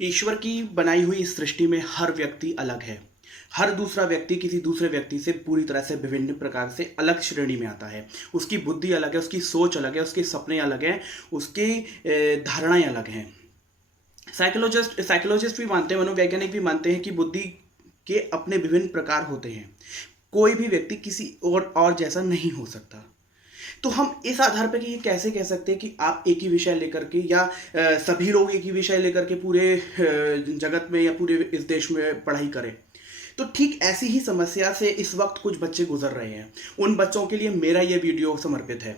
ईश्वर की बनाई हुई इस सृष्टि में हर व्यक्ति अलग है। हर दूसरा व्यक्ति किसी दूसरे व्यक्ति से पूरी तरह से विभिन्न प्रकार से अलग श्रेणी में आता है। उसकी बुद्धि अलग है, उसकी सोच अलग है, उसके सपने अलग हैं, उसकी धारणाएं अलग हैं। साइकोलॉजिस्ट भी मानते हैं, मनोवैज्ञानिक भी मानते हैं कि बुद्धि के अपने विभिन्न प्रकार होते हैं। कोई भी व्यक्ति किसी और जैसा नहीं हो सकता। तो हम इस आधार पर कि ये कैसे कह सकते हैं कि आप एक ही विषय लेकर के या सभी लोग एक ही विषय लेकर के पूरे जगत में या पूरे इस देश में पढ़ाई करें। तो ठीक ऐसी ही समस्या से इस वक्त कुछ बच्चे गुजर रहे हैं। उन बच्चों के लिए मेरा ये वीडियो समर्पित है।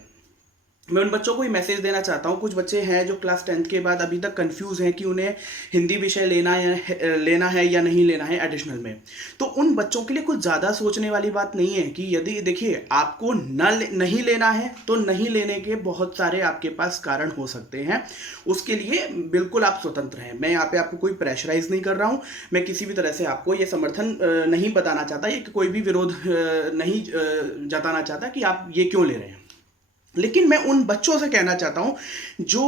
मैं उन बच्चों को ही मैसेज देना चाहता हूँ। कुछ बच्चे हैं जो क्लास 10th के बाद अभी तक कंफ्यूज हैं कि उन्हें हिंदी विषय लेना है या नहीं लेना है एडिशनल में। तो उन बच्चों के लिए कुछ ज़्यादा सोचने वाली बात नहीं है कि यदि देखिए आपको नहीं लेना है तो नहीं लेने के बहुत सारे आपके पास कारण हो सकते हैं। उसके लिए बिल्कुल आप स्वतंत्र हैं। मैं यहाँ पे आपको कोई प्रेशराइज नहीं कर रहा हूँ। मैं किसी भी तरह से आपको ये समर्थन नहीं बताना चाहता, ये कोई भी विरोध नहीं जताना चाहता कि आप ये क्यों ले रहे हैं। लेकिन मैं उन बच्चों से कहना चाहता हूं जो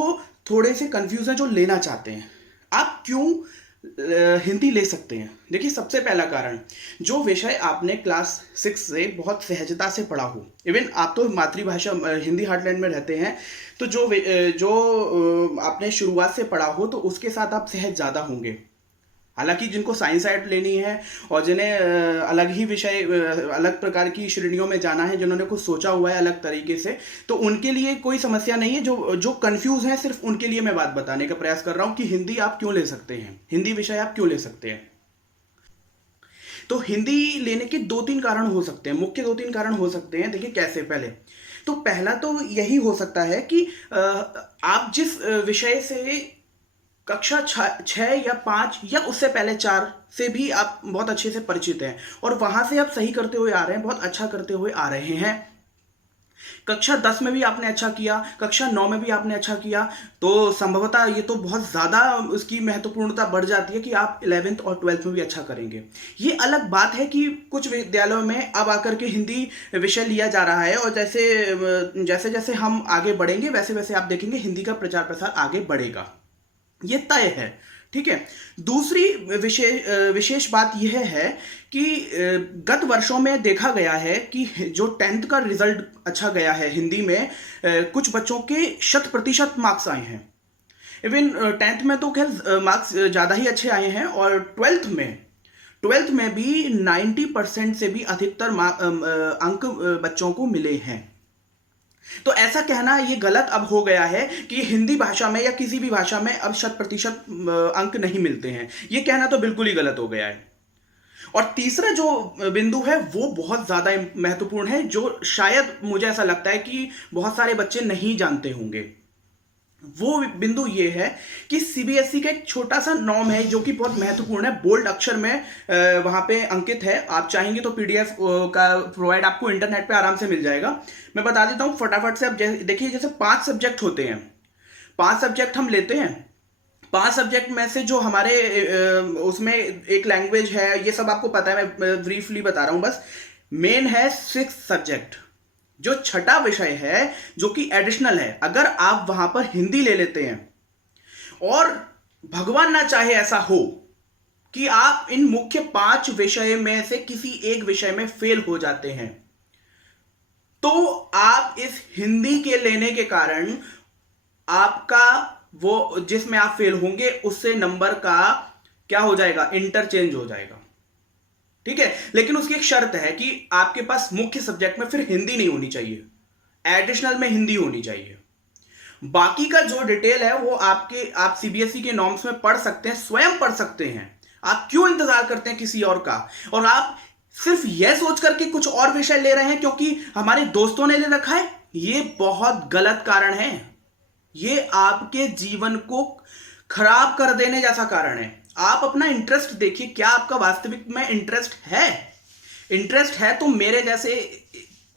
थोड़े से कंफ्यूज हैं, जो लेना चाहते हैं। आप क्यों हिंदी ले सकते हैं? देखिए, सबसे पहला कारण, जो विषय आपने क्लास 6 से बहुत सहजता से पढ़ा हो, इवन आप तो मातृभाषा हिंदी हार्टलैंड में रहते हैं, तो जो आपने शुरुआत से पढ़ा हो तो उसके साथ आप सहज ज़्यादा होंगे। हालांकि जिनको साइंस साइड लेनी है और जिन्हें अलग ही विषय अलग प्रकार की श्रेणियों में जाना है, जिन्होंने कुछ सोचा हुआ है अलग तरीके से, तो उनके लिए कोई समस्या नहीं है। जो कंफ्यूज हैं, सिर्फ उनके लिए मैं बात बताने का प्रयास कर रहा हूं कि हिंदी आप क्यों ले सकते हैं, हिंदी विषय आप क्यों ले सकते हैं। तो हिंदी लेने के 2-3 कारण हो सकते हैं, मुख्य 2-3 कारण हो सकते हैं। देखिए कैसे। पहले तो पहला तो यही हो सकता है कि आप जिस विषय से कक्षा 6 या 5 या उससे पहले 4 से भी आप बहुत अच्छे से परिचित हैं और वहां से आप सही करते हुए आ रहे हैं, बहुत अच्छा करते हुए आ रहे हैं। कक्षा 10 में भी आपने अच्छा किया, कक्षा 9 में भी आपने अच्छा किया, तो संभवतः ये तो बहुत ज़्यादा उसकी महत्वपूर्णता बढ़ जाती है कि आप 11th और 12th में भी अच्छा करेंगे। ये अलग बात है कि कुछ विद्यालयों में अब आकर के हिंदी विषय लिया जा रहा है और जैसे जैसे हम आगे बढ़ेंगे वैसे वैसे आप देखेंगे हिंदी का प्रचार प्रसार आगे बढ़ेगा। ये तय है, ठीक है। दूसरी विशेष बात यह है कि गत वर्षों में देखा गया है कि जो 10th का रिजल्ट अच्छा गया है हिंदी में, कुछ बच्चों के 100% मार्क्स आए हैं। इवन 10th में तो खैर मार्क्स ज़्यादा ही अच्छे आए हैं और 12th में भी 90% से भी अधिकतर अंक बच्चों को मिले हैं। तो ऐसा कहना ये गलत अब हो गया है कि हिंदी भाषा में या किसी भी भाषा में अब 100% अंक नहीं मिलते हैं। ये कहना तो बिल्कुल ही गलत हो गया है। और तीसरा जो बिंदु है वो बहुत ज़्यादा महत्वपूर्ण है, जो शायद मुझे ऐसा लगता है कि बहुत सारे बच्चे नहीं जानते होंगे। वो बिंदु ये है कि सीबीएसई का एक छोटा सा नॉर्म है जो कि बहुत महत्वपूर्ण है, बोल्ड अक्षर में वहां पे अंकित है। आप चाहेंगे तो पीडीएफ का प्रोवाइड आपको इंटरनेट पे आराम से मिल जाएगा। मैं बता देता हूँ फटाफट से। अब देखिए, जैसे 5 सब्जेक्ट होते हैं, 5 सब्जेक्ट हम लेते हैं। 5 सब्जेक्ट में से जो हमारे उसमें एक लैंग्वेज है, ये सब आपको पता है, मैं ब्रीफली बता रहा हूँ बस। मेन है 6 सब्जेक्ट, जो छठा विषय है जो कि एडिशनल है। अगर आप वहां पर हिंदी ले लेते हैं और भगवान ना चाहे ऐसा हो कि आप इन मुख्य 5 विषय में से किसी एक विषय में फेल हो जाते हैं, तो आप इस हिंदी के लेने के कारण आपका वो जिसमें आप फेल होंगे उससे नंबर का क्या हो जाएगा, इंटरचेंज हो जाएगा, ठीक है। लेकिन उसकी एक शर्त है कि आपके पास मुख्य सब्जेक्ट में फिर हिंदी नहीं होनी चाहिए, एडिशनल में हिंदी होनी चाहिए। बाकी का जो डिटेल है वो आप सीबीएसई के नॉर्म्स में पढ़ सकते हैं, स्वयं पढ़ सकते हैं। आप क्यों इंतजार करते हैं किसी और का? और आप सिर्फ यह सोच करके कुछ और विषय ले रहे हैं क्योंकि हमारे दोस्तों ने ले रखा है, ये बहुत गलत कारण है। ये आपके जीवन को खराब कर देने जैसा कारण है। आप अपना इंटरेस्ट देखिए, क्या आपका वास्तविक में इंटरेस्ट है? इंटरेस्ट है तो मेरे जैसे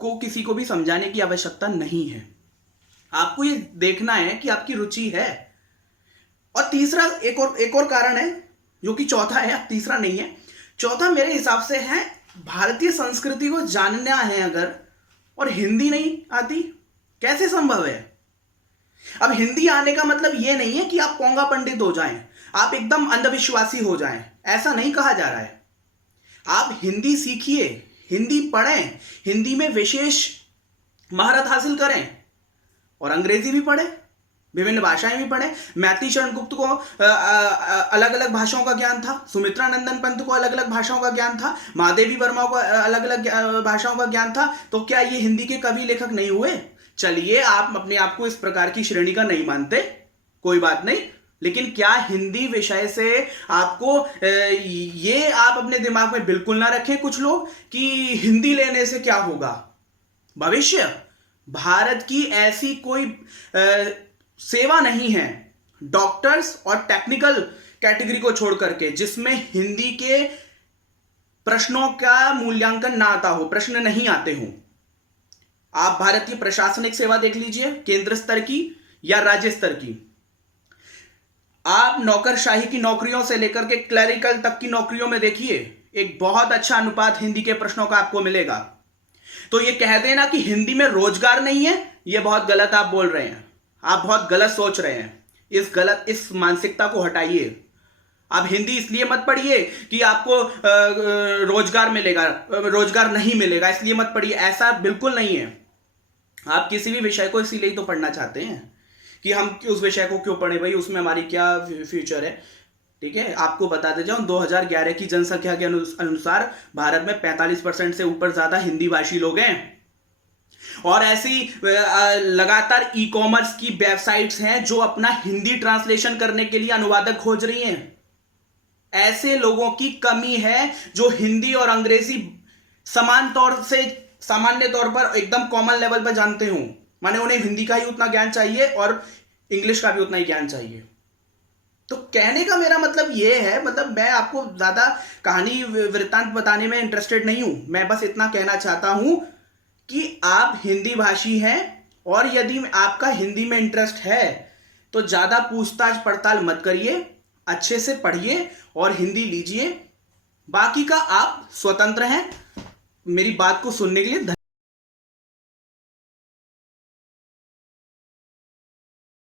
को किसी को भी समझाने की आवश्यकता नहीं है। आपको ये देखना है कि आपकी रुचि है। और तीसरा एक और कारण है जो कि चौथा है, तीसरा नहीं है। चौथा मेरे हिसाब से है, भारतीय संस्कृति को जानना है अगर और हिंदी नहीं आती, कैसे संभव है? अब हिंदी आने का मतलब यह नहीं है कि आप पोंगा पंडित हो जाएं। आप एकदम अंधविश्वासी हो जाएं, ऐसा नहीं कहा जा रहा है। आप हिंदी सीखिए, हिंदी पढ़ें, हिंदी में विशेष महारत हासिल करें और अंग्रेजी भी पढ़ें, विभिन्न भाषाएं भी पढ़ें। मैथिली शरण गुप्त को अलग अलग भाषाओं का ज्ञान था, सुमित्रा नंदन पंत को अलग अलग भाषाओं का ज्ञान था, महादेवी वर्मा को अलग अलग भाषाओं का ज्ञान था। तो क्या ये हिंदी के कवि लेखक नहीं हुए? चलिए, आप अपने आप को इस प्रकार की श्रेणी का नहीं मानते, कोई बात नहीं, लेकिन क्या हिंदी विषय से आपको ये आप अपने दिमाग में बिल्कुल ना रखें कुछ लोग कि हिंदी लेने से क्या होगा भविष्य। भारत की ऐसी कोई सेवा नहीं है डॉक्टर्स और टेक्निकल कैटेगरी को छोड़ करके जिसमें हिंदी के प्रश्नों का मूल्यांकन ना आता हो, प्रश्न नहीं आते हों। आप भारतीय प्रशासनिक सेवा देख लीजिए, केंद्र स्तर की या राज्य स्तर की। आप नौकरशाही की नौकरियों से लेकर के क्लरिकल तक की नौकरियों में देखिए, एक बहुत अच्छा अनुपात हिंदी के प्रश्नों का आपको मिलेगा। तो ये कह देना कि हिंदी में रोजगार नहीं है, ये बहुत गलत आप बोल रहे हैं, आप बहुत गलत सोच रहे हैं। इस मानसिकता को हटाइए। आप हिंदी इसलिए मत पढ़िए कि आपको रोजगार मिलेगा, रोजगार नहीं मिलेगा इसलिए मत पढ़िए, ऐसा बिल्कुल नहीं है। आप किसी भी विषय को इसीलिए तो पढ़ना चाहते हैं कि हम उस विषय को क्यों पढ़े भाई, उसमें हमारी क्या फ्यूचर है। ठीक है, आपको बताते जाऊं, 2011 की जनसंख्या के अनुसार भारत में 45% से ऊपर ज्यादा हिंदी भाषी लोग हैं और ऐसी लगातार ई कॉमर्स की वेबसाइट्स हैं जो अपना हिंदी ट्रांसलेशन करने के लिए अनुवादक खोज रही हैं। ऐसे लोगों की कमी है जो हिंदी और अंग्रेजी सामान्य तौर पर एकदम कॉमन लेवल पर जानते हो। माने उन्हें हिंदी का ही उतना ज्ञान चाहिए और इंग्लिश का भी उतना ही ज्ञान चाहिए। तो कहने का मेरा मतलब ये है, मतलब मैं आपको ज्यादा कहानी वृत्तांत बताने में इंटरेस्टेड नहीं हूं। मैं बस इतना कहना चाहता हूं कि आप हिंदी भाषी हैं और यदि आपका हिंदी में इंटरेस्ट है तो ज्यादा पूछताछ पड़ताल मत करिए, अच्छे से पढ़िए और हिंदी लीजिए। बाकी का आप स्वतंत्र हैं। मेरी बात को सुनने के लिए